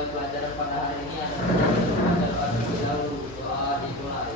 memulai pelajaran pada hari ini adalah terlebih dahulu. Doa dimulai.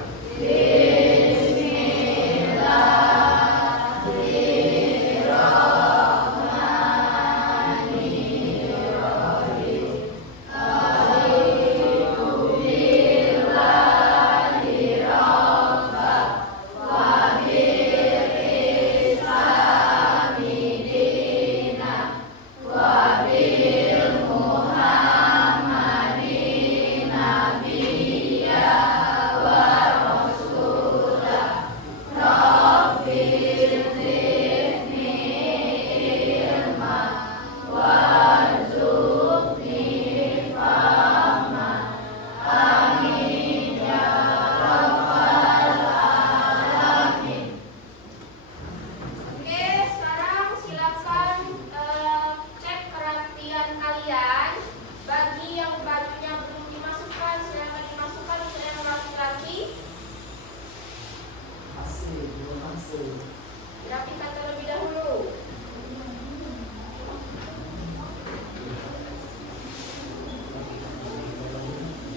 Rapikan terlebih dahulu.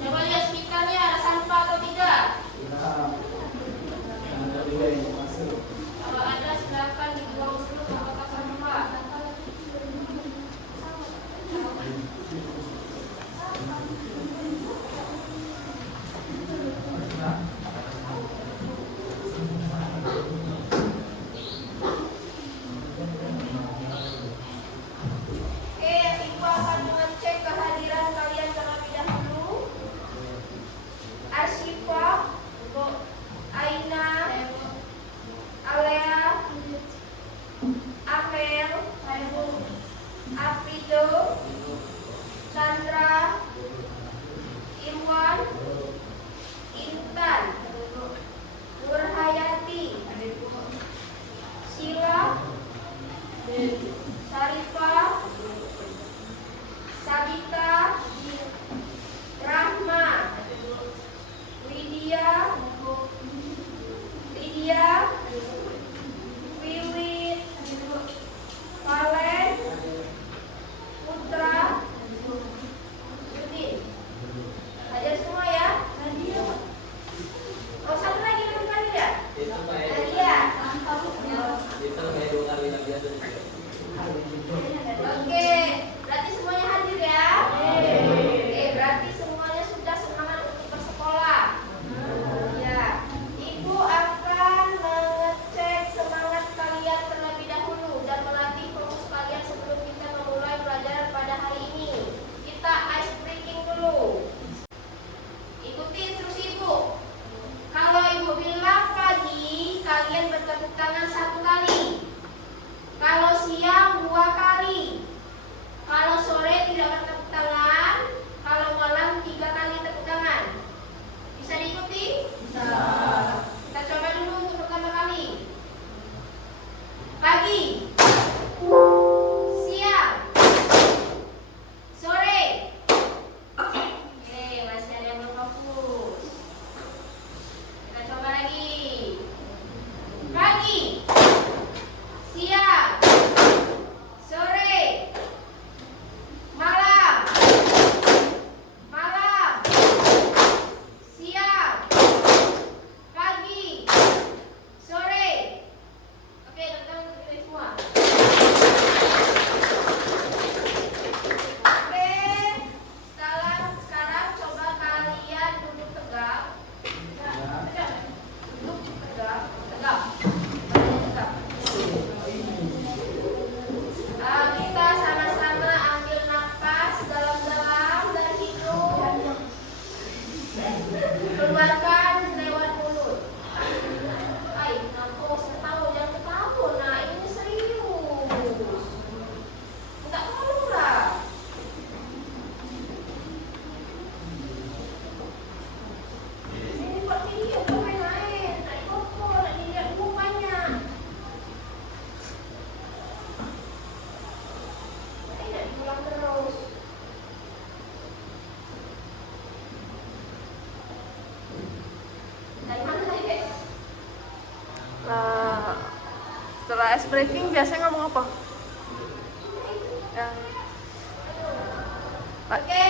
Coba lihat sekitarnya ada sampah atau tidak. Kalau ada silakan dibuang dulu ke kotak sampah. Apido, Chandra, Irwan, Intan, Nurhayati, Sheila, Sarifah, Sabita, Rahma, Lydia, Wiwit, Valen, Putra, Yudi. Hajar semua ya. Oh, satu lagi lupa ya? Nadia. Oke, berarti semuanya hadir ya? Oke, berarti semuanya sudah semangat untuk bersekolah. Ya, Ibu akan mengecek semangat kalian terlebih dahulu dan melatih fokus kalian sebelum kita memulai pelajaran pada hari ini. Kita ice breaking dulu. Ikuti instruksi Ibu. Kalau Ibu bilang pagi, kalian bertepuk tangan 1 kali. Kalau siang 2 kali. Kalau sore tidak bertepuk tangan. Kalau malam 3 kali tepuk tangan. Bisa diikuti? Bisa. Kita coba dulu untuk pertama kali. Pagi, siang, sore. Oke, masih ada yang belum fokus. Kita coba lagi. Pagi, siang, sore, malam, siang, pagi, sore. Oke, teman-teman pilih semua. Oke, sekarang coba kalian duduk tegak. Duduk tegak. Badannya tegak. Kita sama-sama ambil nafas dalam-dalam dari hidung. Keluarkan lewat mulut. Hai, ngampus ketawa, jangan ketawa. Nah, ini serius. Enggak perlu lah. Ini buat video, bukan main-main. Tak dipotong, nak dilihat mukanya. Ini nak diulang terus. Dari mana tadi, Dek? Nah, setelah ice breaking biasanya ngomong apa? Ya. Oke,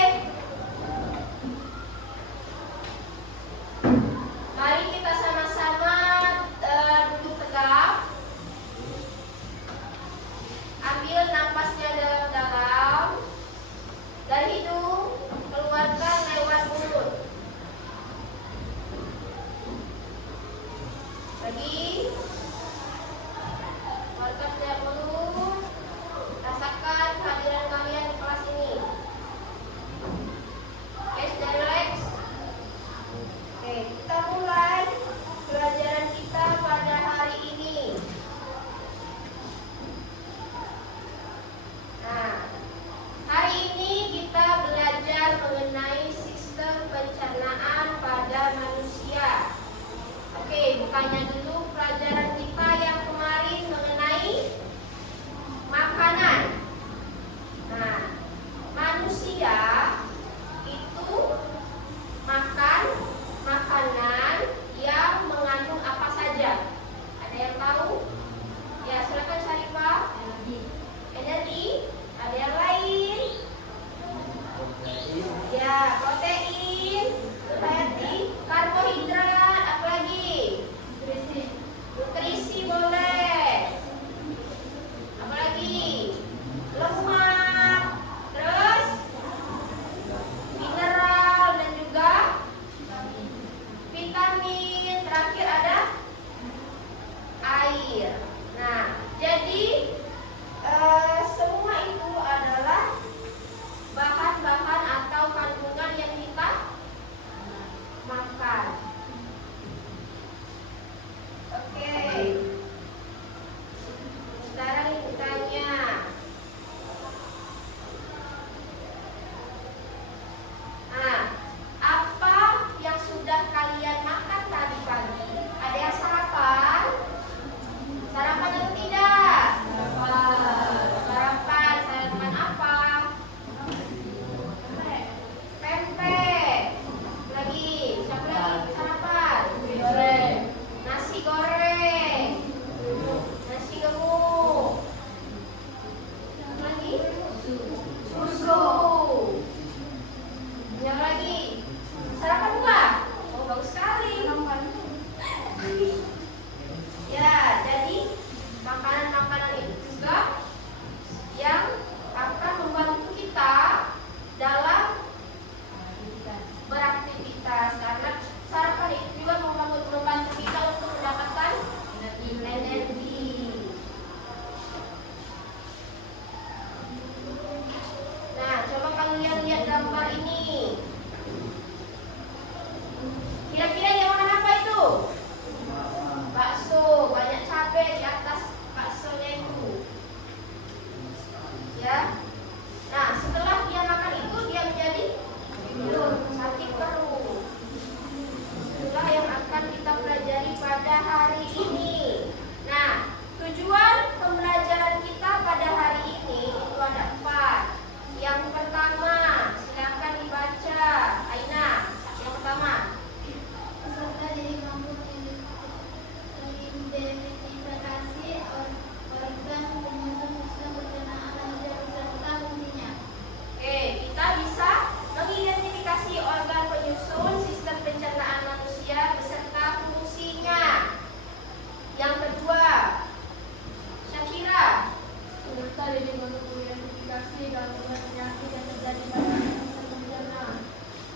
gangguan penyakit yang terjadi pada sistem pencernaan.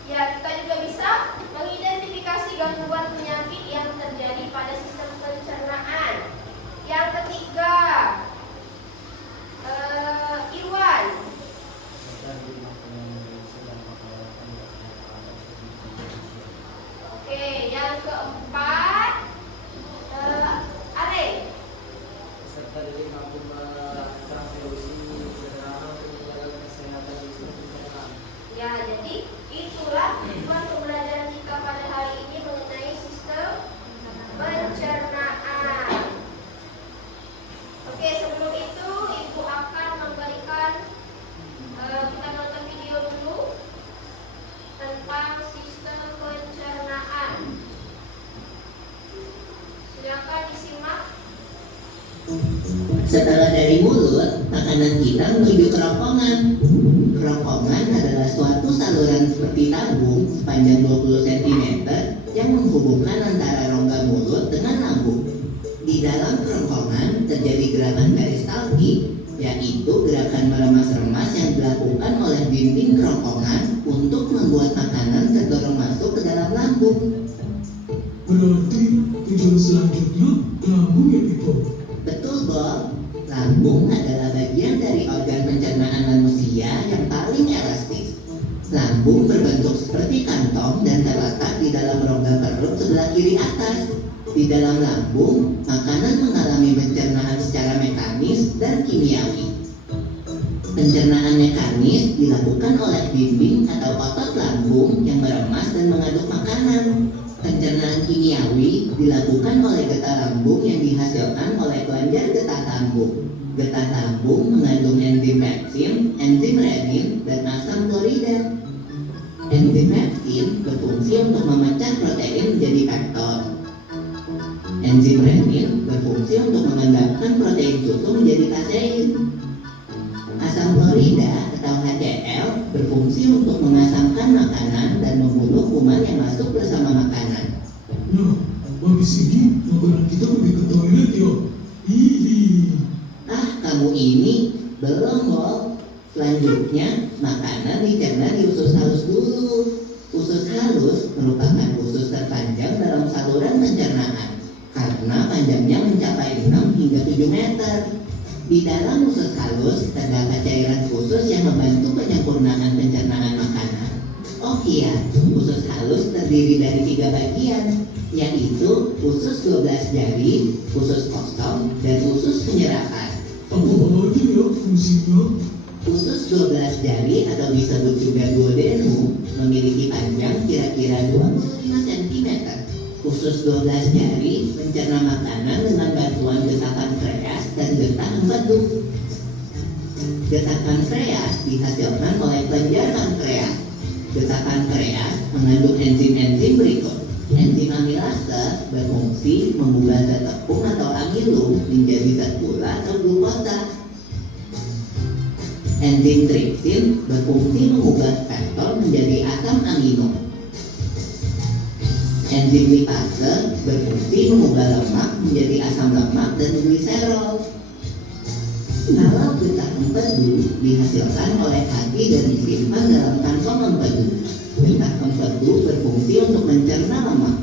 Ya, kita juga bisa mengidentifikasi gangguan penyakit yang terjadi pada sistem pencernaan. Yang ketiga, Irwan. Oke, yang keempat, Are. Serta diri mampu berkontribusi sederhana untuk menjaga kesehatan sistem pencernaan. Ya, jadi itulah tujuan pembelajaran kita pada hari ini mengenai sistem pencernaan. Oke, sebelum itu Ibu akan memberikan kita nonton video dulu tentang sistem pencernaan. Silakan disimak. Setelah dari mulut, makanan kita menuju kerongkongan. Kerongkongan adalah suatu saluran seperti tabung sepanjang 20 cm yang menghubungkan antara rongga mulut dengan lambung. Di dalam kerongkongan terjadi gerakan peristaltik, yaitu gerakan meremas-remas yang dilakukan oleh dinding kerongkongan untuk membuat makanan terdorong masuk ke dalam lambung. Berarti tujuan selanjutnya lambung ya Piko? Betul, Bob. Lambung adalah bagian dari organ pencernaan manusia yang paling elastis. Lambung berbentuk seperti kantong dan terletak di dalam rongga perut sebelah kiri atas. Di dalam lambung, makanan mengalami pencernaan secara mekanis dan kimiawi. Pencernaan mekanis dilakukan oleh dinding atau otot lambung yang meremas dan mengaduk makanan. Pencernaan kimiawi dilakukan oleh getah lambung yang dihasilkan oleh kelenjar getah lambung. Getah lambung mengandung enzim pepsin, enzim renin, dan asam klorida. Enzim pepsin berfungsi untuk memecah protein menjadi peptid. Enzim renin berfungsi untuk mengendapkan protein susu menjadi kasein. Asam klorida atau HCl berfungsi untuk mengasamkan makanan dan membunuh kuman yang masuk bersama makanan. Nah, habis ini makanan kita pergi ke toilet ya? Hihi. Kamu ini belum, Bob. Selanjutnya, makanan dicerna di usus halus dulu. Usus halus merupakan usus terpanjang dalam saluran pencernaan karena panjangnya mencapai 6 hingga 7 meter. Di dalam usus halus terdapat cairan khusus yang membantu penyempurnaan pencernaan makanan. Oh iya, usus halus terdiri dari 3 bagian, yaitu usus 12 jari, usus kosong, dan usus penyerapan. Apa aja ya fungsinya? Usus 12 jari atau disebut juga duodenum memiliki panjang kira-kira 25 cm. Usus 12 jari mencerna makanan dengan bantuan getah pankreas dan getah empedu. Getah pankreas dihasilkan oleh kelenjar pankreas. Getah pankreas mengandung enzim-enzim berikut. Enzim amilase berfungsi mengubah zat tepung atau amilum menjadi zat gula atau glukosa. Enzim tripsin berfungsi mengubah peptol menjadi asam amino. Enzim lipase berfungsi mengubah lemak menjadi asam lemak dan gliserol. Kalau getah empedu dihasilkan oleh hati dan disimpan dalam kantong empedu. Getah empedu berfungsi untuk mencerna lemak.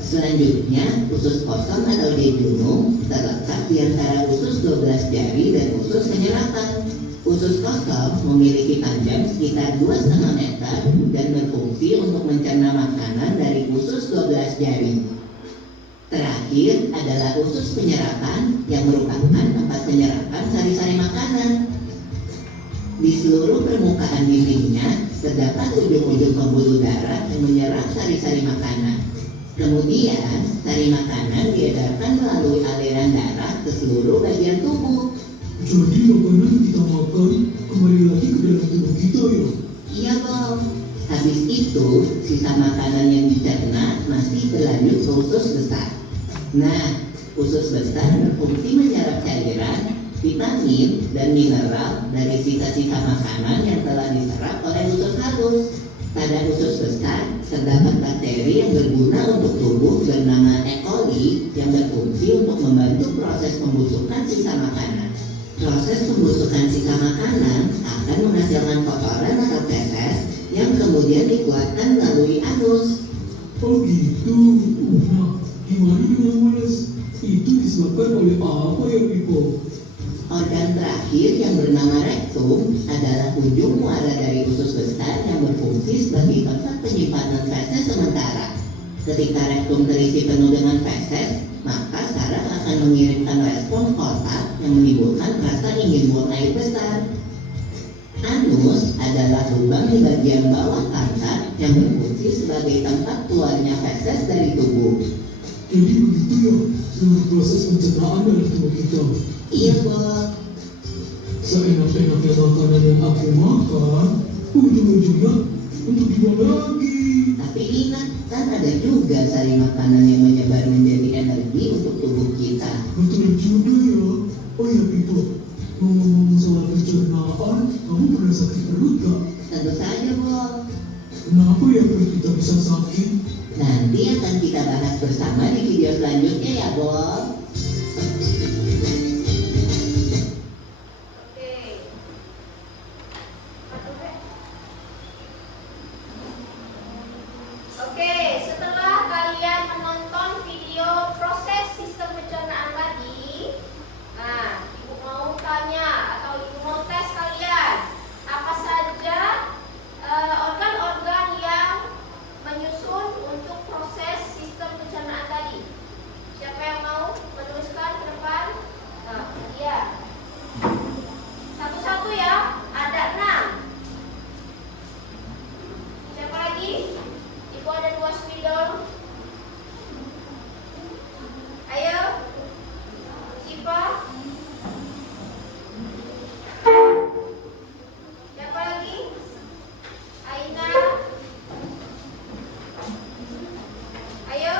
Selanjutnya, usus kosong atau jejunum terletak di antara usus 12 jari dan usus penyerapan. Usus kosong memiliki panjang sekitar 2,5 meter dan berfungsi untuk mencerna makanan dari usus 12 jari. Terakhir adalah usus penyerapan yang merupakan tempat penyerapan sari-sari makanan. Di seluruh permukaan dindingnya terdapat ujung-ujung pembuluh darah yang menyerap sari-sari makanan. Kemudian, sari makanan diedarkan melalui aliran darah ke seluruh bagian tubuh. Jadi makanan yang kita makan kembali lagi ke dalam tubuh kita ya? Iya, Bob. Habis itu, sisa makanan yang dicerna masih berlanjut ke usus besar. Nah, usus besar berfungsi menyerap cairan, vitamin, dan mineral dari sisa-sisa makanan yang telah diserap oleh usus halus. Pada usus besar, terdapat bakteri yang berguna untuk tubuh bernama E. coli yang berfungsi untuk membantu proses pembusukan sisa makanan. Proses pembusukan sisa makanan Rektum adalah ujung muara dari usus besar yang berfungsi sebagai tempat penyimpanan feses sementara. Ketika rektum terisi penuh dengan feses, maka saraf akan mengirimkan respon kotak yang menimbulkan rasa ingin buang air besar. Anus adalah lubang di bagian bawah kanker yang berfungsi sebagai tempat keluarnya feses dari tubuh. Jadi begitu ya, seluruh proses pencernaan dalam tubuh kita. Iya, Bob. Seenak-enaknya makanan yang aku makan, ujung-ujungnya untuk dibuang lagi. Tapi ingat, kan ada juga sari makanan yang menyebar menjadi energi untuk tubuh kita. Betul juga ya. Oh ya Pipo, ngomong-ngomong soal pencernaan, kamu pernah sakit perut gak? Tentu saja, Bob. Kenapa ya perut kita bisa sakit? Nanti akan kita bahas bersama di video selanjutnya ya, Bob. Oke, setelah kalian menonton video proses sistem pencernaan tadi, nah, ibu mau tanya atau ibu mau tes kalian, apa saja organ-organ yang menyusun untuk proses sistem pencernaan tadi? Siapa yang mau menuliskan ke depan? Nah, iya. Satu-satu ya, ada 6. Siapa lagi? Ibu ada 2 spidol. Ayo, Siva. Siapa lagi? Aina. Ayo.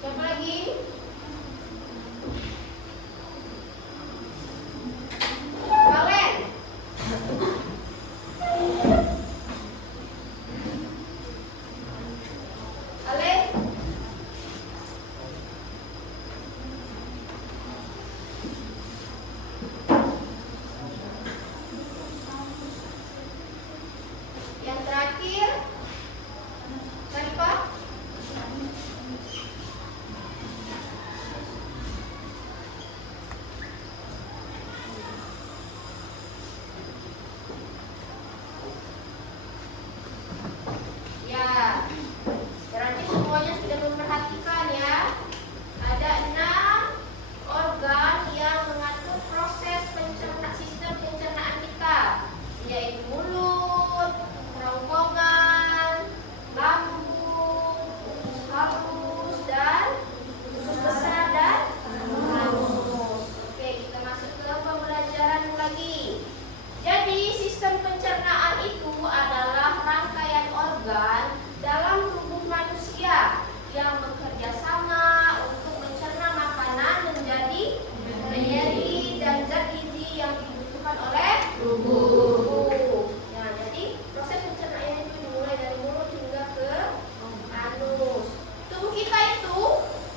Siapa lagi? Valen. Ale. Yang terakhir, Sarifa. Ya, berarti semuanya sudah memperhatikan ya. Ada 6 organ yang mengatur proses sistem pencernaan kita, yaitu mulut, kerongkongan, lambung, usus halus, dan usus besar dan halus. Oke, kita masuk ke pembelajaran lagi. Jadi sistem pencernaan itu adalah rangkaian organ dalam tubuh manusia yang bekerja sama untuk mencerna makanan menjadi energi dan zat gizi yang dibutuhkan oleh tubuh. Nah, jadi proses pencernaan itu dimulai dari mulut hingga ke anus. Tubuh kita itu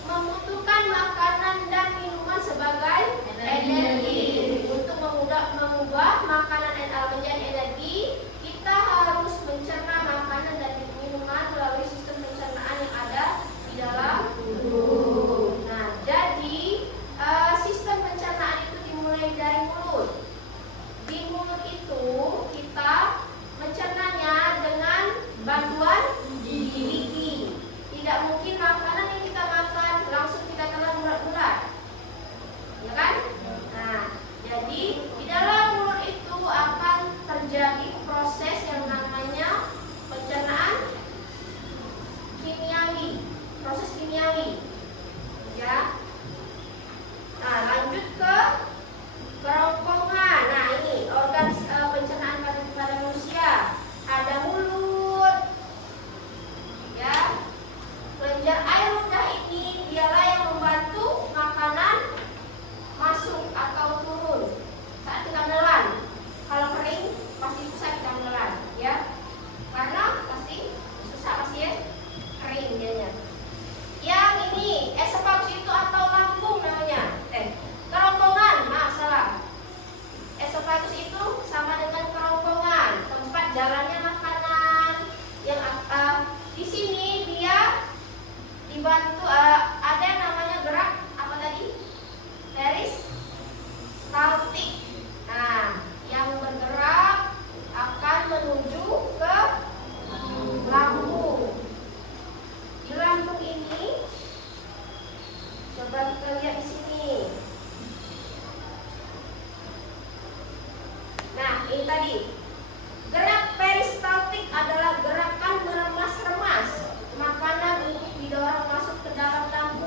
membutuhkan makanan dan minuman sebagai energi. Untuk mengubah makanan menjadi energi, kita harus mencerna makanan dan minuman melalui sistem pencernaan yang ada di dalam tubuh. Nah, jadi sistem pencernaan itu dimulai dari mulut. Di mulut itu kita mencernanya dengan bantuan gigi. Tidak mungkin makanan yang kita makan langsung kita telan bulat-bulat, ya kan? Nah, jadi di dalam mulut itu akan terjadi proses yang namanya pencernaan kimiawi, proses kimiawi, ya. Nah, lanjut ke kerongkongan. Nah, ini organ pencernaan pada manusia. Ada mulut, ya. Kelenjar air ludah ini dialah yang membantu makanan masuk atau turun saat kita menelan. Kalau kering pasti susah kita menelan, ya, karena pasti susah, pasti ya, kering dianya. Yang ini itu ada yang namanya gerak apa tadi? Peristaltik. Nah, yang bergerak akan menuju ke lambung. Di lambung ini, coba kita lihat di sini. Nah, ini tadi. Gerak peristaltik adalah gerakan meremas-remas makanan untuk didorong masuk ke dalam lambung.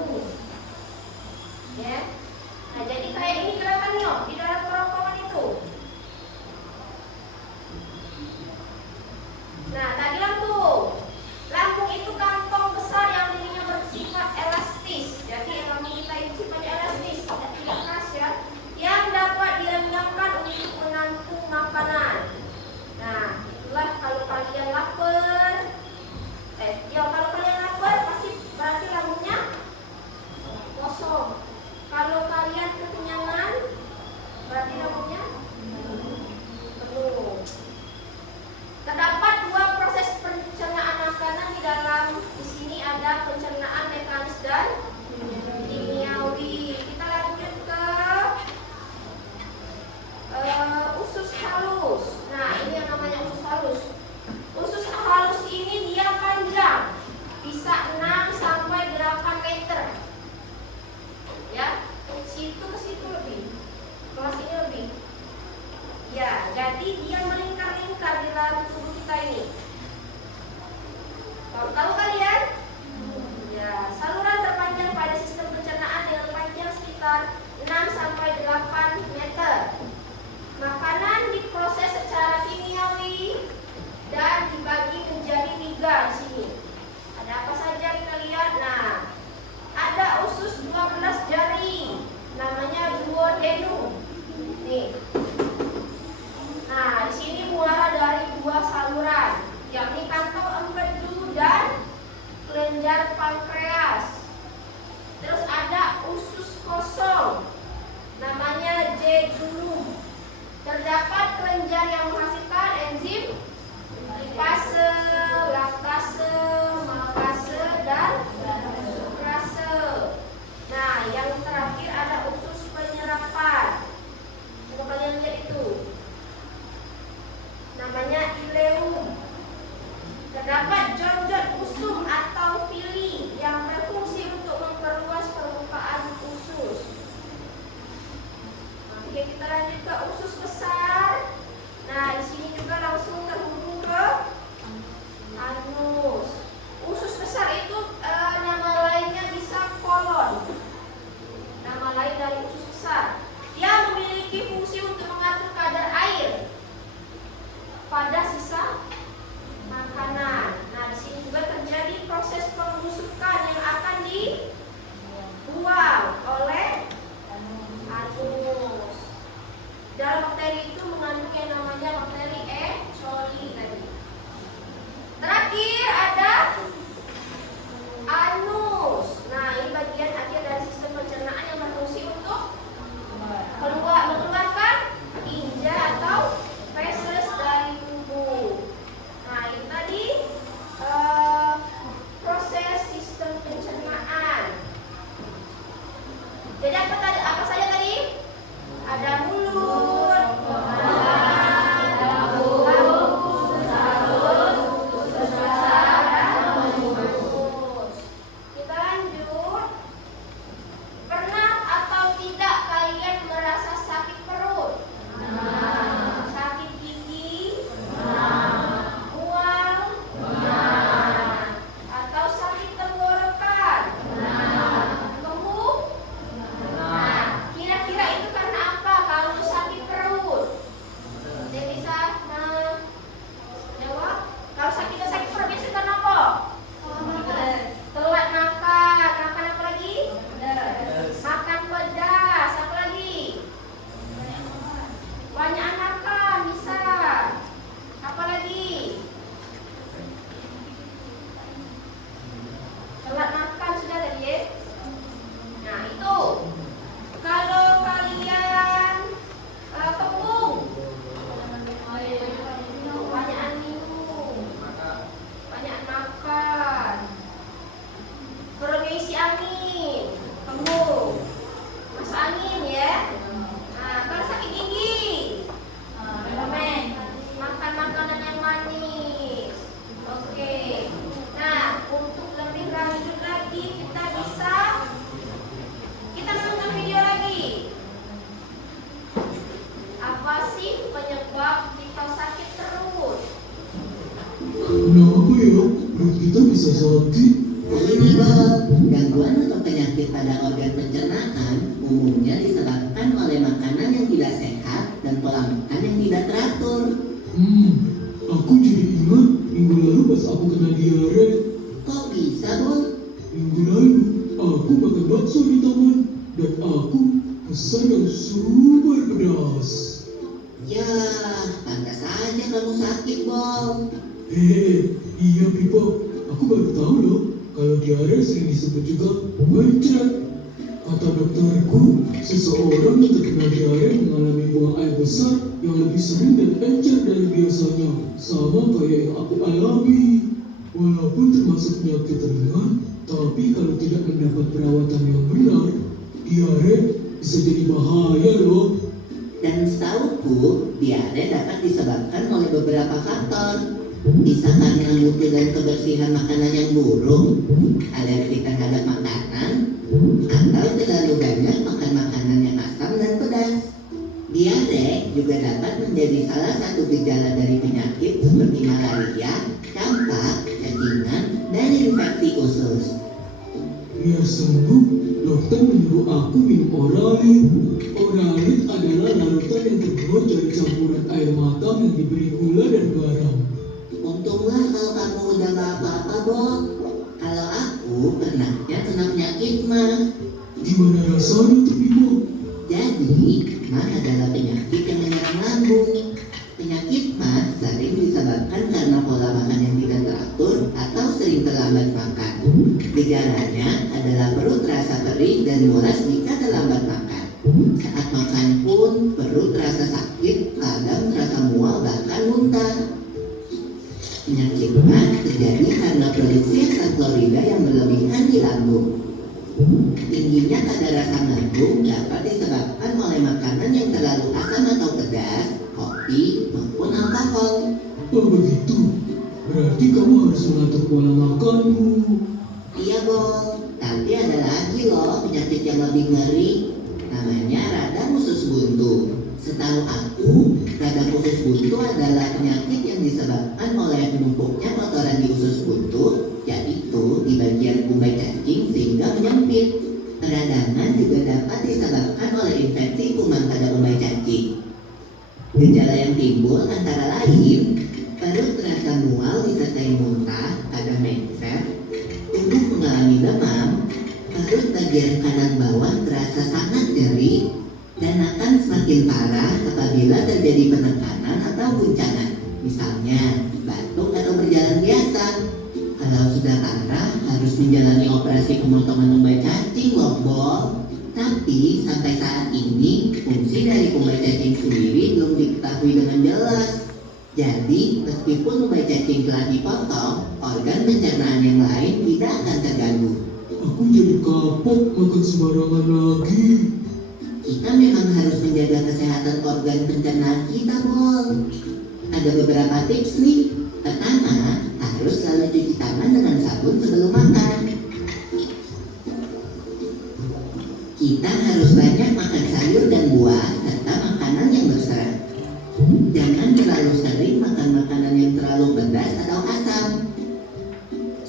angin. Tunggu. Masuk angin ya. Nah, kalau sakit gigi, makan makanan yang manis. Oke. Nah, untuk lebih lanjut lagi kita nonton video lagi. Apa sih penyebab kita sakit terus? Kenapa ya perut kita bisa sakit? Ini Bob, gangguan atau penyakit pada organ pencernaan umumnya disebabkan oleh makanan yang tidak sehat dan pola makan yang tidak teratur. Aku jadi ingat minggu lalu pas aku kena diare. Kok bisa, Bob? Minggu lalu aku makan bakso di taman dan aku pesan yang super pedas. Ya, pantas saja kamu sakit, Bob. Iya Pipa, aku baru tahu loh kalau diare sering disebut juga becek. Kata dokterku, seseorang yang terkena diare mengalami buang air besar yang lebih sering dan encer dari biasanya, sama kayak yang aku alami. Walaupun termasuk penyakit ringan, tapi kalau tidak mendapat perawatan yang benar, diare bisa jadi bahaya loh. Dan setauku, diare dapat disebabkan oleh beberapa faktor. Bisa karena mutu dan kebersihan makanan yang buruk, alergi terhadap makanan, atau terlalu banyak makan makanan yang asam dan pedas. Diare juga dapat menjadi salah satu gejala dari penyakit seperti malaria, campak, cacingan, dan infeksi usus. Biar sembuh, dokter menyuruh aku minum Oralit. Oralit adalah larutan yang terbuat dari campuran air matang yang diberi gula dan garam. Untunglah kalau kamu udah gak apa-apa, Bob. Kalau aku pernahnya kena penyakit mah. Gimana rasanya tuh Bimo? Jadi, mah adalah penyakit yang menyerang lambung. Penyakit mah sering disebabkan karena pola makan yang tidak teratur atau sering terlambat makan. Gejalanya adalah perut terasa perih dan mulas jika terlambat makan. Saat makan pun perut terasa sakit, kadang terasa mual bahkan muntah. Penyakit mah terjadi karena produksi asam klorida yang berlebihan di lambung. Tingginya kadar asam lambung dapat disebabkan oleh makanan yang terlalu asam atau pedas, kopi, maupun alkohol. Oh begitu, berarti kamu harus mengatur pola makanmu. Iya, Bob, tapi ada lagi loh penyakit yang lebih ngeri. Namanya radang usus buntu. Setahu aku, radang usus buntu adalah penyakit yang disebabkan oleh menumpuknya kotoran di usus buntu, yaitu di bagian umbai cacing sehingga menyempit. Peradangan juga dapat disebabkan oleh infeksi kuman pada umbai cacing. Gejala yang timbul antara lain perut terasa mual disertai muntah, kadang mencret, tubuh mengalami demam, perut bagian kanan bawah terasa sangat nyeri, dan akan semakin parah apabila terjadi penekanan atau guncangan, misalnya batuk atau berjalan biasa. Kalau sudah parah, harus menjalani operasi pemotongan umbai cacing loh, Bob. Tapi sampai saat ini, fungsi dari umbai cacing sendiri belum diketahui dengan jelas. Jadi, meskipun umbai cacing telah dipotong, organ pencernaan yang lain tidak akan terganggu. Aku jadi kapok makan sembarangan lagi. Kita memang harus menjaga kesehatan organ pencernaan kita, Bob. Ada beberapa tips nih. Pertama, harus selalu cuci tangan dengan sabun sebelum makan. Kita harus banyak makan sayur dan buah serta makanan yang berserat. Jangan terlalu sering makan makanan yang terlalu pedas atau asam.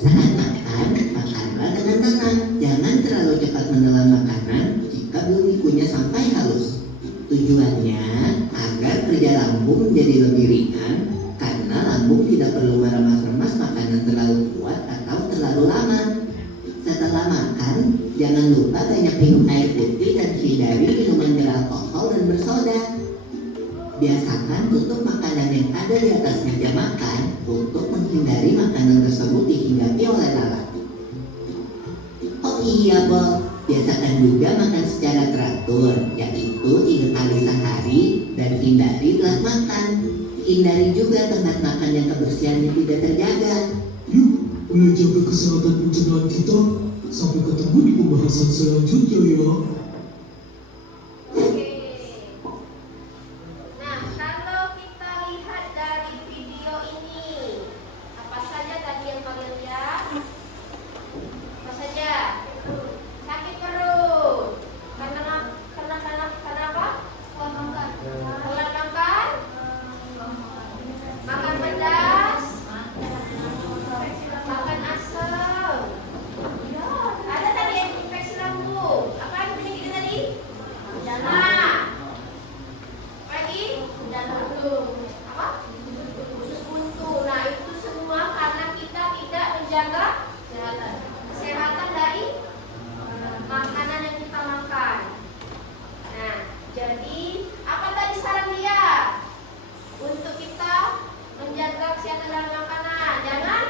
Saat makan, makanlah dengan tenang. Jangan terlalu cepat menelan makanan jika belum dikunyah sampai halus. Tujuannya agar kerja lambung menjadi lebih ringan, karena lambung tidak perlu meremas-remas makanan terlalu kuat atau terlalu lama. Setelah makan, jangan lupa banyak minum air putih dan hindari minuman beralkohol dan bersoda. Biasakan tutup makanan yang ada di atas meja makan untuk menghindari makanan tersebut dihinggapi oleh lalat. Oh iya, Bob, biasakan juga makan secara teratur, yaitu 3 kali sehari dan hindari telat makan. Hindari juga tempat makan yang kebersihannya tidak terjaga. Yuk, mulai jaga kesehatan pencernaan kita. Sampai ketemu di pembahasan selanjutnya ya. Oke. Nah, kalau kita lihat dari video ini, apa saja tadi yang kalian lihat? Apa saja? Sakit perut. Karena apa? Telat makan. Makan pedas. Makan asam. Ya, ada tadi yang infeksi lambung. Apa penyakitnya tadi? Nah, lagi apa? Usus buntu. Nah, itu semua karena kita tidak menjaga kesehatan dari makanan yang kita makan. Nah, jadi apa tadi saran dia untuk kita menjaga kesehatan dalam makanan? Jangan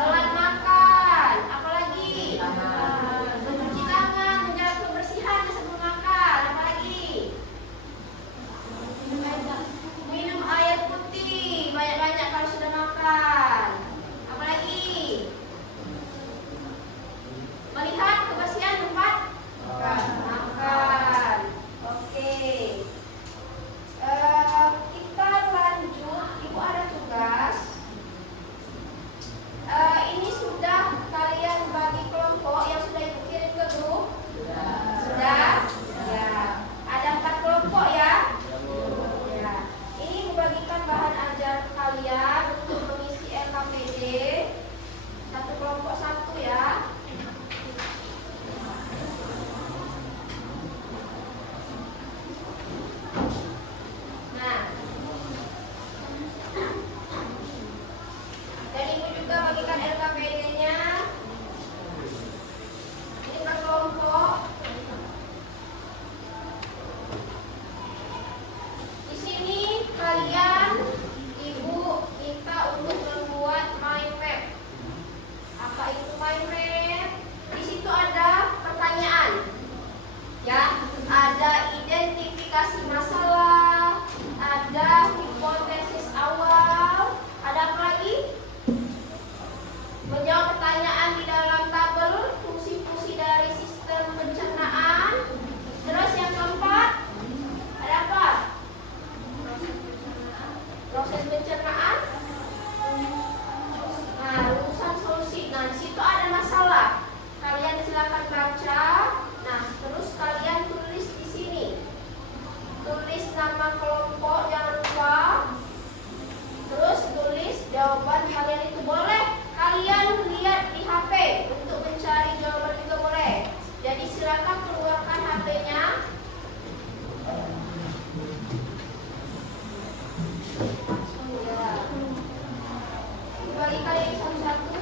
telat makan. Apalagi mencuci tangan, menjaga kebersihan sebelum makan. Apalagi minum air putih banyak-banyak kalau sudah makan. Apalagi melihat kebersihan tempat makan. Oke. Kita lanjut. Ibu ada tugas. Ini sudah kalian bagi kelompok yang sudah ibu kirim ke grup? Sudah? Ya. Ada 4 kelompok ya? Ya. Ini membagikan bahan ajar kalian untuk mengisi LKPD. Satu kelompok satu ya. Nah, dan ibu juga bagikan LKPD-nya. Ini per kelompok. Di sini kalian ibu minta untuk membuat mind map. Apa itu mind map? Di situ ada pertanyaan. Ya, ada identifikasi masalah, ada hipotesis awal, ada apa lagi? Menjawab pertanyaan di dalam tabel, fungsi-fungsi dari sistem pencernaan. Terus yang keempat, ada apa? Proses pencernaan. Nah, rumusan solusi. Nah, di situ ada masalah. Kalian silakan baca. Nah, terus kalian tulis di sini. Tulis nama kelompok, jangan lupa. Terus tulis jawaban kalian itu. Boleh kalian lihat di HP untuk mencari jawaban juga boleh. Jadi silakan keluarkan HP-nya. Ya. Kembali kalian satu-satu.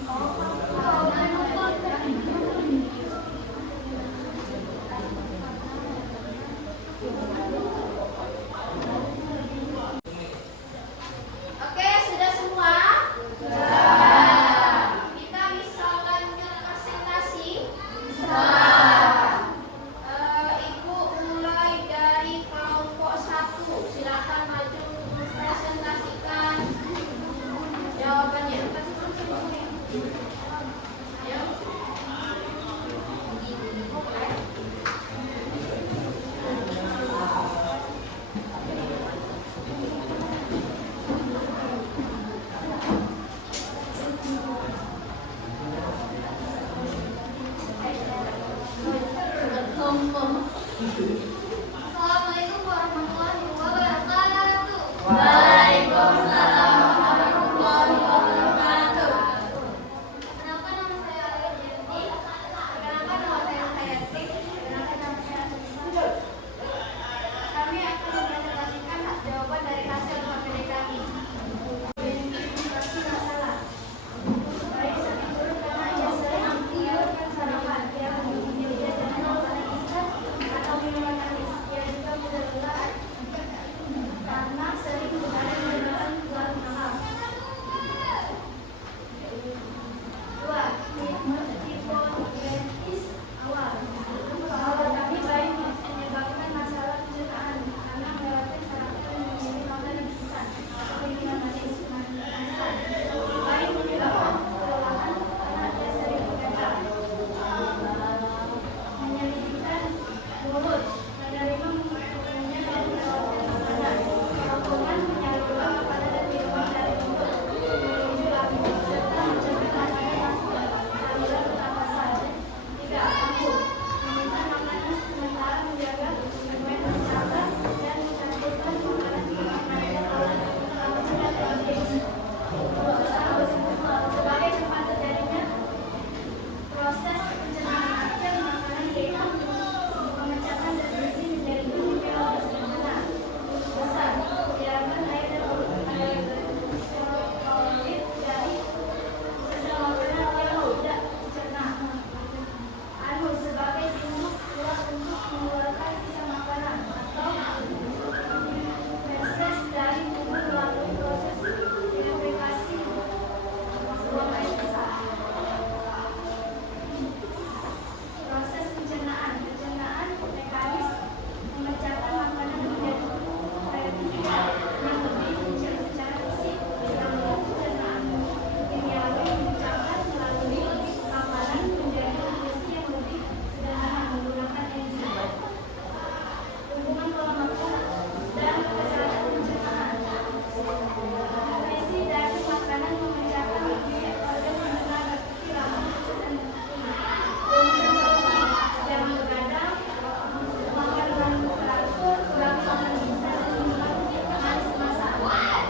Oke, sudah semua? Kita bisa lanjut presentasi? Ibu mulai dari kelompok 1. Silakan maju presentasikan jawabannya. Assalamualaikum warahmatullahi wabarakatuh. Waalaikumsalam warahmatullahi wabarakatuh. Kenapa nama saya Ayanti? Kenapa nama saya Hayati? Kenapa nama saya Nurul? Kami akan mempresentasikan jawaban dari hasil materi kami. Identifikasi masalah. Baik sering turun karena ia sering meninggalkan sarapan. Ia memiliki dengan makanan instan atau minuman manis. Ia juga mudah lelah karena sering menggunakan uang mahal. 2. Hipodiabetes awal. Bahwa kami baik menyebabkan masalah pencernaan karena melewati sarapan yang memiliki makanan instan atau minuman manis. Baik menyebabkan kelelahan karena dia sering berkata. Menyelidikan mulut. Menerima makanan yang melewati makanan. Rombongan menyalurkan makanan dan minuman dari mulut menuju lambung serta mencegah makanan masuk saluran pernapasan. 3. Kambuh. Menyimpan makanan sementara menjaga segmen pencernaan dan mencampurkan makanan ke makanan alat lambung dan enzim. Sebagai tempat terjadinya proses pencernaan akhir makanan yaitu pemecatan zat gizi menjadi gizi biologis sederhana. Besar, diamkan air dan elektrolit dari sisa makanan yang tidak dicerna. Anus sebagai pintu keluar untuk mengeluarkan sisa makanan atau feses dari tubuh melalui proses purifikasi buang air besar. Proses pencernaan. Pencernaan mekanis memecahkan makanan menjadi protein yang lebih kecil secara fisik. Sedangkan pencernaan kimiawi memecahkan melalui makanan menjadi nutrisi yang lebih sederhana menggunakan enzim. Hubungan pola makan dan kesehatan pencernaan. Nutrisi dari makanan memecahkan lebih organ pencernaan seperti lambung, usus, dan yang begadang, makan dengan teratur, kurangi makan instan dan minuman manis kemasan.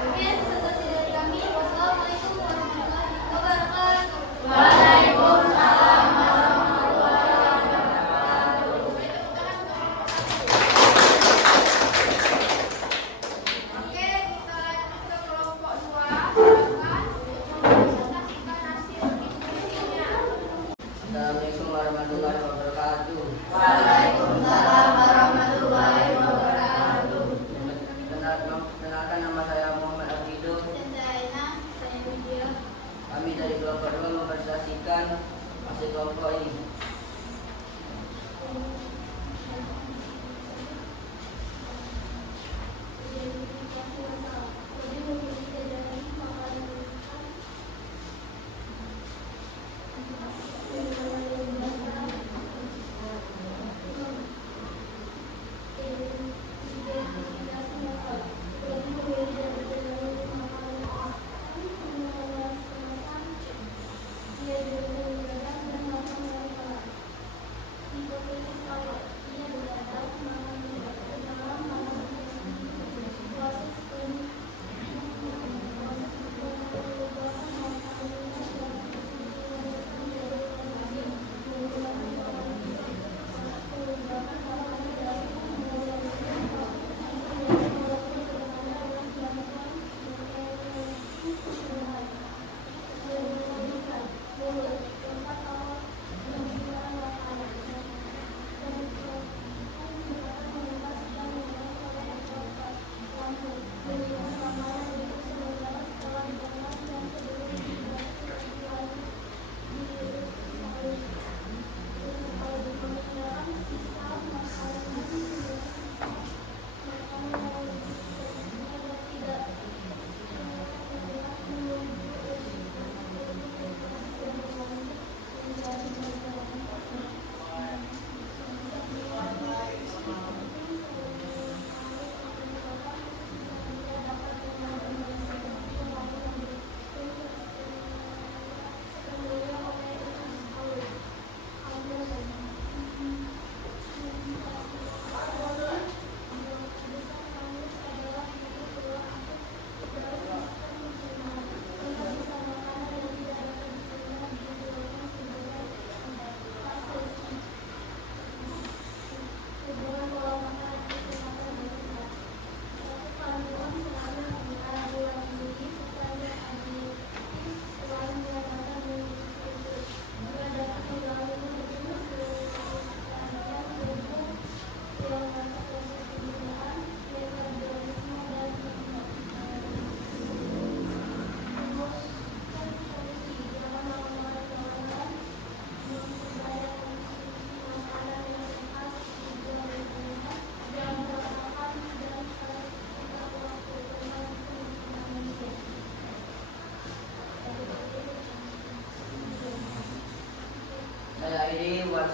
Sekian presentasi dari kami. Wassalamualaikum warahmatullahi wabarakatuh. Waalaikumsalam warahmatullahi wabarakatuh. Oke, kita lanjut ke kelompok 2. Silakan mempresentasikan hasil diskusinya. Assalamualaikum warahmatullahi wabarakatuh. Waalaikumsalam warahmatullahi wabarakatuh. Kenalkan, nama saya Muhammad Abdido. Dan saya Widya. Kami dari kelompok 2 mempresentasikan hasil kelompok ini. Identifikasi masalah. Jadi memiliki dari makanan instan. Identifikasi masalah. Jadi memiliki dari makanan instan, minuman manis kemasan. Dia juga begadang dan makan dari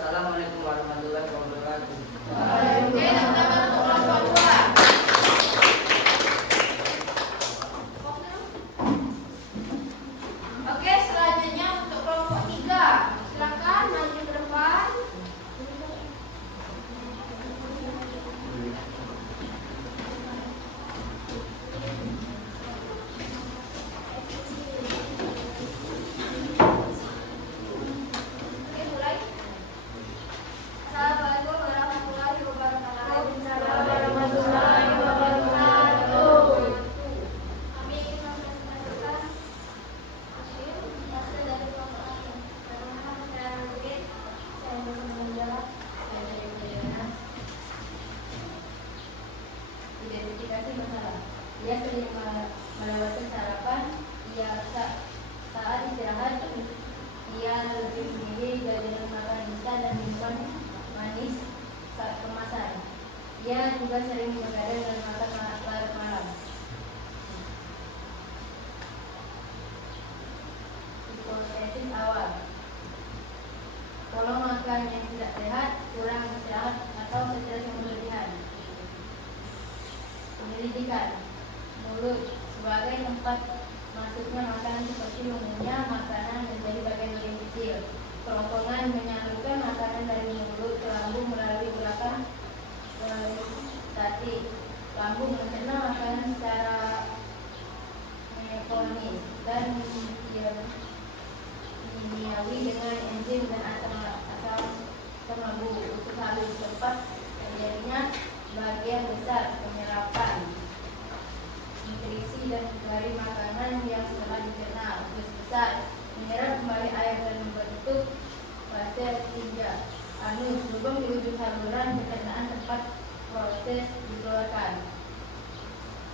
Wassalamualaikum warahmatullahi wabarakatuh. Oke, tepuk tangan untuk kelompok 2. Oke, selanjutnya untuk kelompok 3. Silakan maju ke depan. Oke, mulai. Assalamualaikum warahmatullahi wabarakatuh. Warahmatullahi wabarakatuh. Kami ingin mempresentasikan hasil dari kelompok kami. Perkenalkan, saya Nurdin, saya bersama menjawab, saya dari Udayana. Identifikasi masalah. Ia sering melewati sarapan. Saat istirahat, ia lebih memilih jajanan makanan instan dan minuman manis saat kemasan. Ia juga sering begadang dan makan larut malam. Hipotesis awal: pola makan yang tidak sehat, kurang istirahat, atau stres yang berlebihan. Penyelidikan: mulut sebagai tempat masuknya makanan seperti umumnya makanan menjadi bagian paling kecil. Kerongkongan menyalurkan makanan dari mulut ke lambung melalui gerakan statik. Lambung mencerna makanan secara mekanis dan kimiawi dengan enzim dan asam lambung. Usus halus tempat terjadinya bagian besar penyerapan nutrisi dan dari makanan yang telah dicerna. Usus besar menyerap kembali air dan membentuk fase tinja. Anus lubang di ujung saluran pencernaan tempat proses dikeluarkan.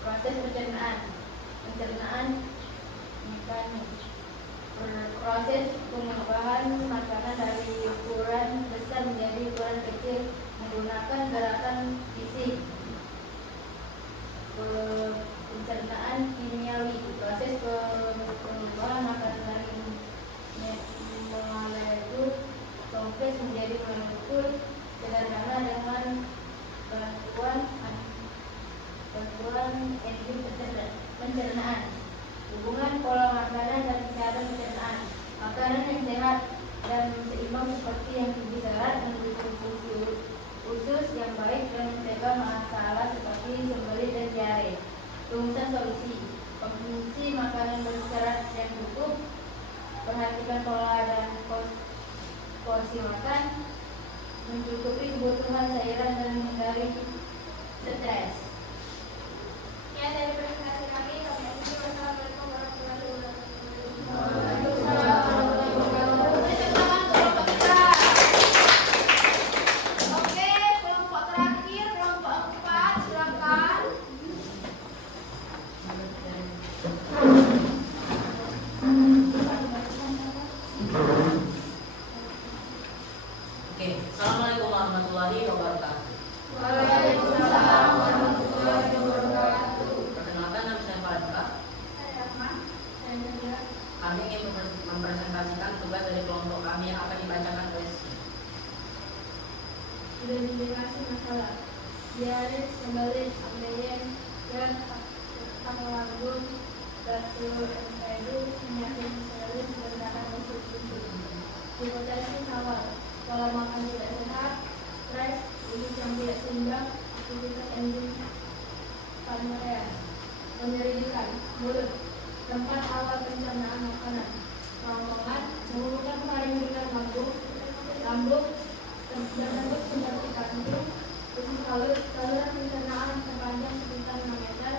Proses pencernaan mekanis. Proses pengubahan makanan dari ukuran besar menjadi ukuran kecil menggunakan gerakan fisik. Pencernaan kimiawi. Proses pengubahan makanan dari molekul kompleks menjadi molekul sederhana dengan bantuan enzim pencernaan. Hubungan pola makanan dan kesehatan pencernaan. Makanan yang sehat dan seimbang seperti yang tinggi serat mendukung fungsi usus yang baik dan mencegah masalah seperti sembelit dan diare. Rumusan solusi: konsumsi makanan berserat yang cukup, perhatikan pola dan porsi makan, mencukupi kebutuhan cairan dan menghindari stres. Ya, dari presentasi kami akhiri. Wassalamualaikum warahmatullahi wabarakatuh. Oke, kelompok terakhir, kelompok 4, silakan. Oke, Assalamualaikum warahmatullahi wabarakatuh. Waalaikumsalam warahmatullahi wabarakatuh. Perkenalkan, nama saya Fadka. Saya Rahma, saya Nadia. Kami ingin mempresentasikan tugas dari kelompok kami yang akan dibacakan puisi. Identifikasi masalah. Diare, sembelit, ambeien, dan asam lambung, empedu, penyakit serius, ledakan usus buntu. Hipotesis awal: pola makan tidak sehat, stres, usus yang tidak seimbang, aktivitas enzim pankreas. Penyelidikan: mulut, tempat awal pencernaan makanan. Kerongkongan menghubungkan paling dengan lambung berbentuk seperti kantung. Usus halus, saluran pencernaan sepanjang sekitar 6 meter.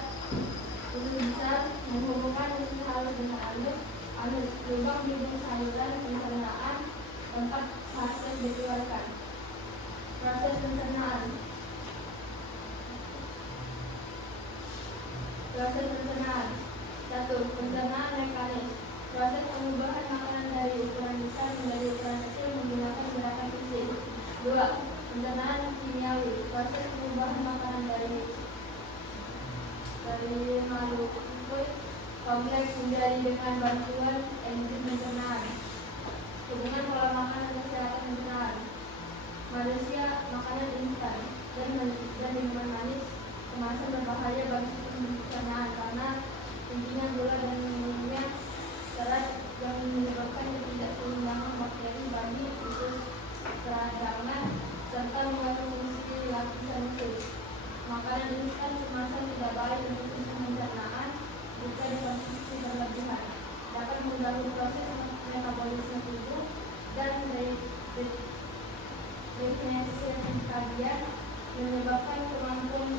Usus besar menghubungkan usus halus dengan anus, lubang di ujung saluran pencernaan tempat hasil dikeluarkan. Proses pencernaan. Proses pencernaan. 1. Pencernaan mekanis. Proses pengubahan makanan dari ukuran besar menjadi ukuran kecil menggunakan gerakan fisik. 2. Pencernaan kimiawi. Proses pengubahan makanan dari molekul kompleks menjadi dengan bantuan enzim pencernaan. Hubungan pola makan dan kesehatan pencernaan. manusia makanan instan dan minuman manis kemasan berbahaya bagi sistem pencernaan karena tingginya gula dan minumnya serat yang menyebabkan ketidakseimbangan bakteri bagi usus peradangan serta mengandung isi lapisan usus. Makanan instan kemasan tidak baik untuk sistem pencernaan jika dikonsumsi berlebihan, dapat mengganggu proses metabolisme tubuh dan definisi karbon menyebabkan kemampuan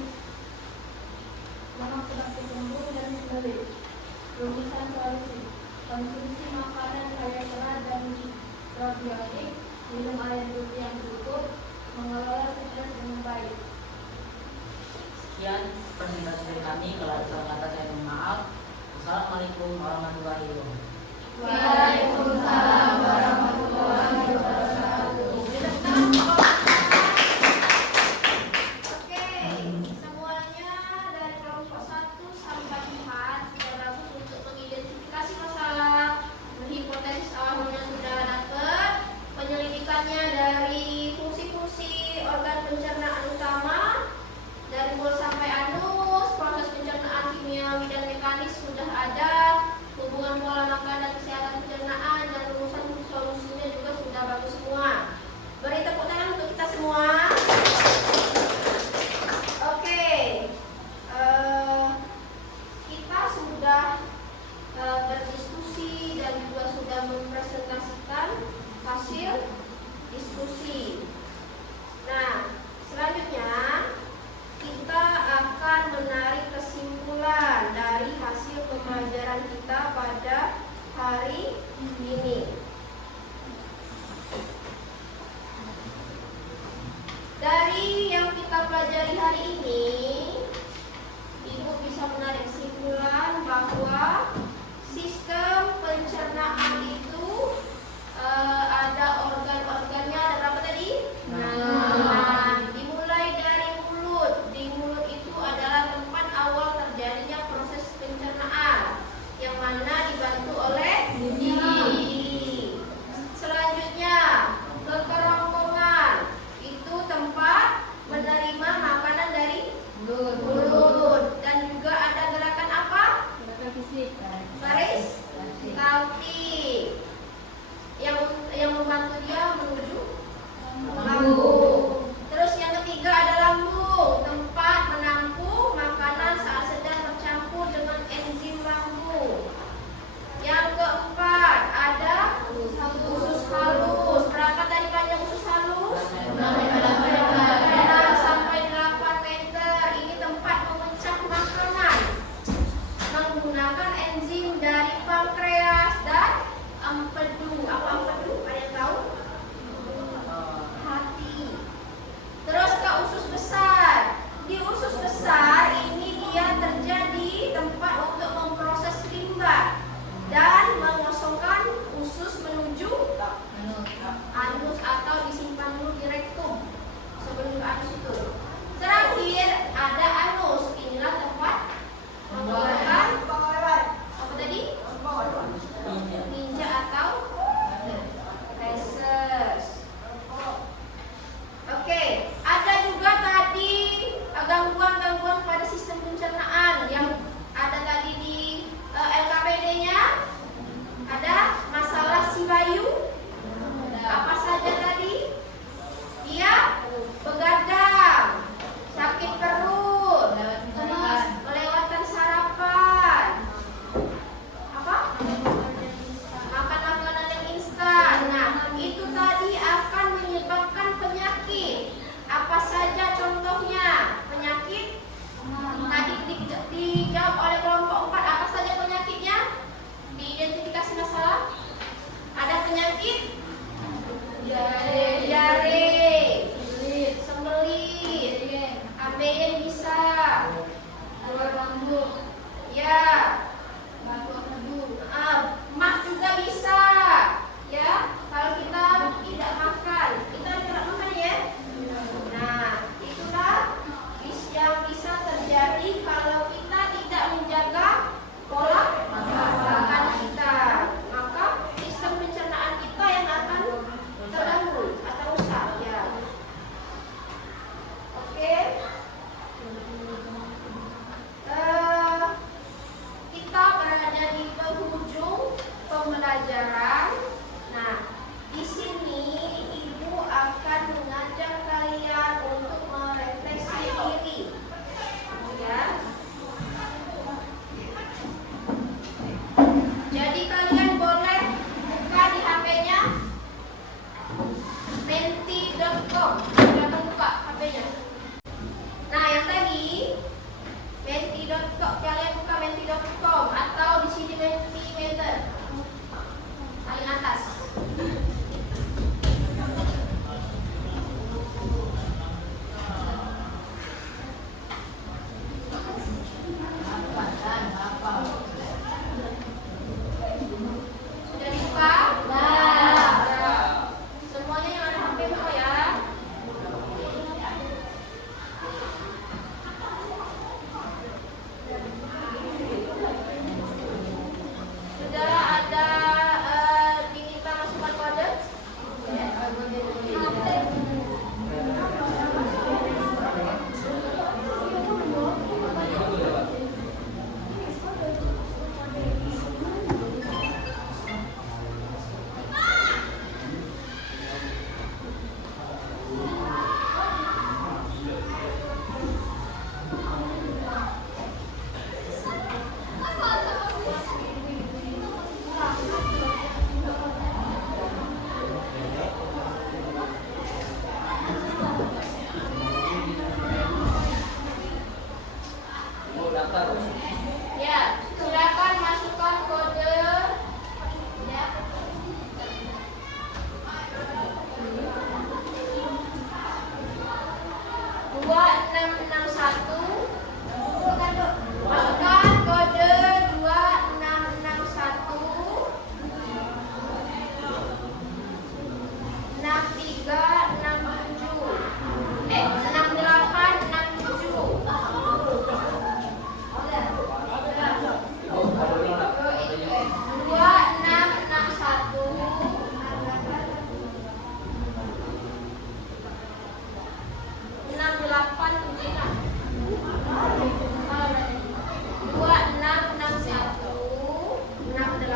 lemak sebagai tumbuh dan melit. Rumusan solusi: konsumsi makanan kaya serat dan probiotik, minum air putih yang cukup, mengelola stres dengan baik. Sekian presentasi dari kami. Kalau ada salah kata saya mohon maaf. Assalamualaikum warahmatullahi wabarakatuh. Waalaikumsalam warahmatullahi wabarakatuh. Oke, semuanya dari kelompok 1 sampai 4 sudah bagus untuk mengidentifikasi masalah. Hipotesis awalnya sudah dapat, penyelidikannya dari fungsi-fungsi organ pencernaan utama dari mulut sampai anus, proses pencernaan kimiawi dan mekanis sudah ada, hubungan pola makan dan kesehatan pencernaan dan rumusan solusinya juga sudah bagus semua. Beri tepuk tangan untuk kita semua. Oke, kita sudah berdiskusi dan juga sudah mempresentasikan hasil diskusi. Nah, selanjutnya kita akan menarik kesimpulan dari hasil pembelajaran kita pada hari ini. Dari yang kita pelajari hari ini, Ibu bisa menarik kesimpulan bahwa sistem pencernaan itu ada organ-organnya. Ada berapa tadi? Nah, dimulai dari mulut. Di mulut itu adalah tempat awal terjadinya proses pencernaan, yang mana dibantu oleh gigi. Selanjutnya ke kerongkongan, itu tempat menerima makanan dari mulut. Dan juga ada gerakan apa? Gerakan fisik. Garis kaki yang membantu dia menuju lambung. Terus yang ketiga ada lambung, tempat menampung makanan saat sedang bercampur dengan enzim lambung. Yang keempat ada usus halus. Berapa tadi panjang usus halus? 6 sampai 8 meter. Ini tempat memecah makanan menggunakan enzim dari pankreas dan empedu. Apa empedu? Ada yang tahu? Hati. Terus ke usus besar. Di usus besar ini dia terjadi tempat untuk memproses limbah dan mengosongkan usus menuju anus atau disimpan dulu di rektum sebelum ke anus itu. Terakhir ada anus. Inilah tempat mengeluarkan apa tadi? Tinja atau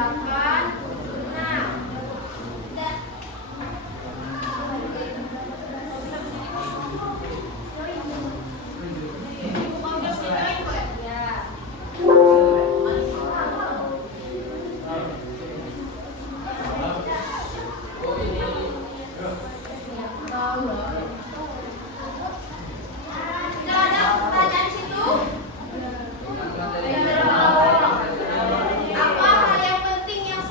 8, 6. Ya. Sudah ada pertanyaan di situ? Apa hal yang penting yang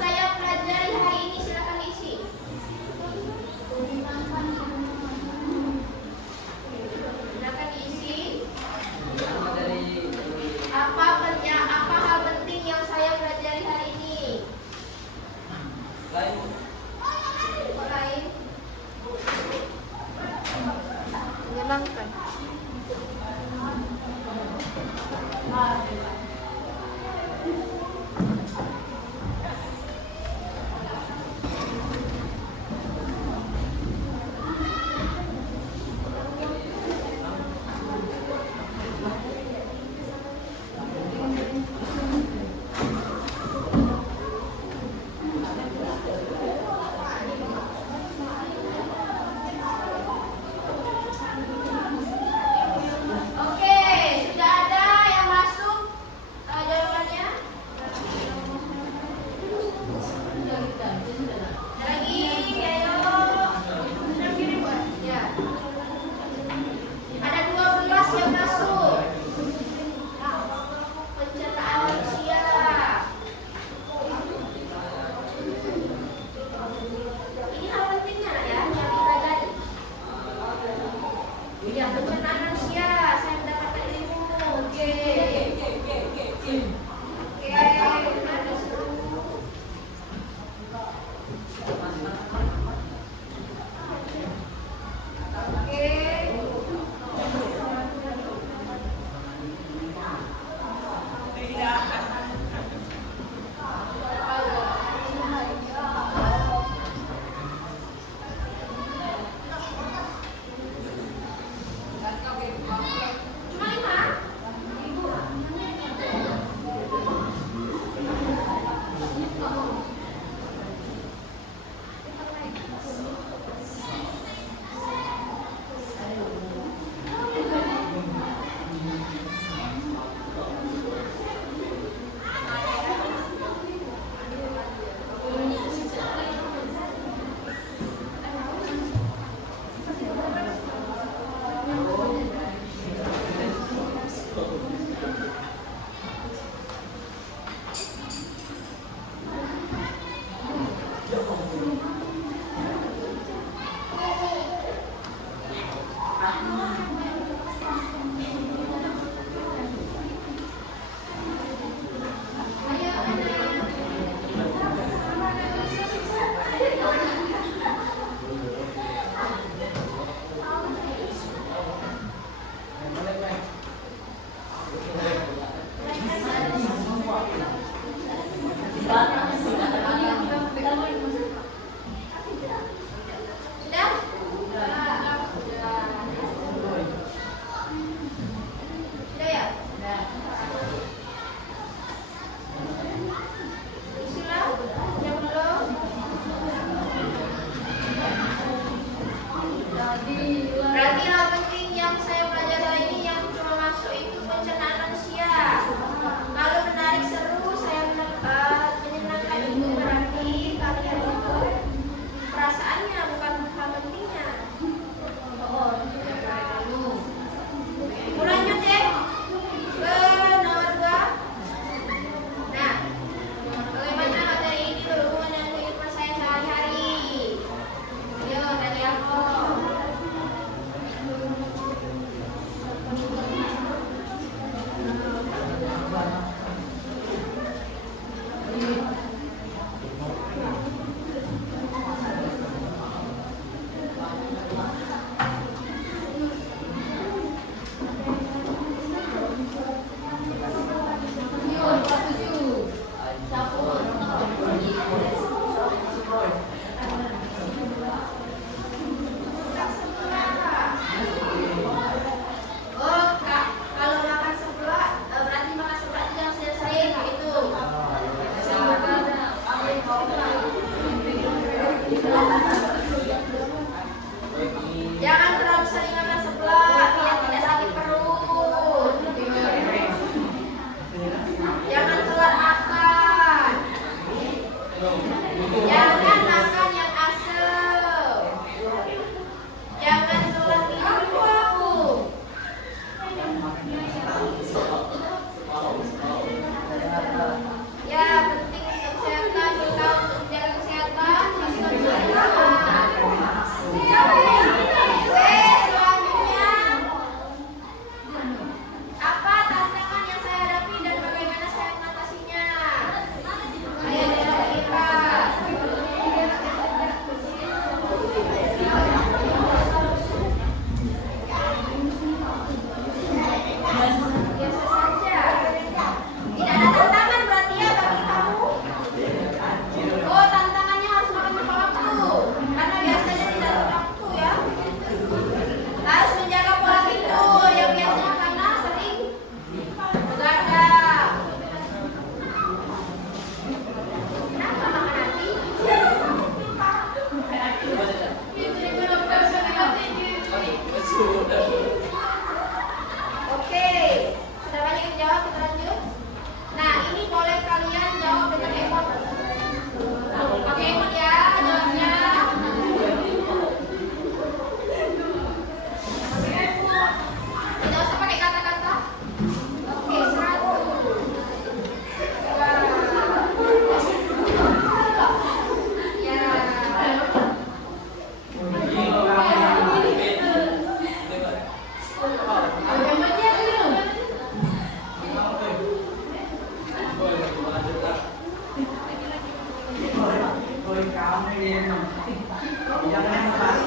Jangan terlalu sering makan seblak biar tidak sakit perut. Jangan telat makan. Jangan makan yang asam. Jangan telat minum. Ya, penting untuk kesehatan, kita untuk menjaga kesehatan, harus istirahat. Selanjutnya, apa tantangan yang saya hadapi dan bagaimana saya mengatasinya? Ayo kita. Biasa saja. Tidak ada tantangan berarti ya bagi kamu? Oh, tantangannya harus makan tepat waktu. Karena biasanya tidak tepat waktu ya. Harus menjaga pola tidur yang biasanya karena sering begadang. Kenapa makan nanti? Oke, sudah banyak yang jawab, kita lanjut. Nah, ini boleh kalian jawab dengan emot. Pakai emot ya, jawabnya. Tidak usah pakai kata-kata. Oke, 1, 2. Ya. Jangan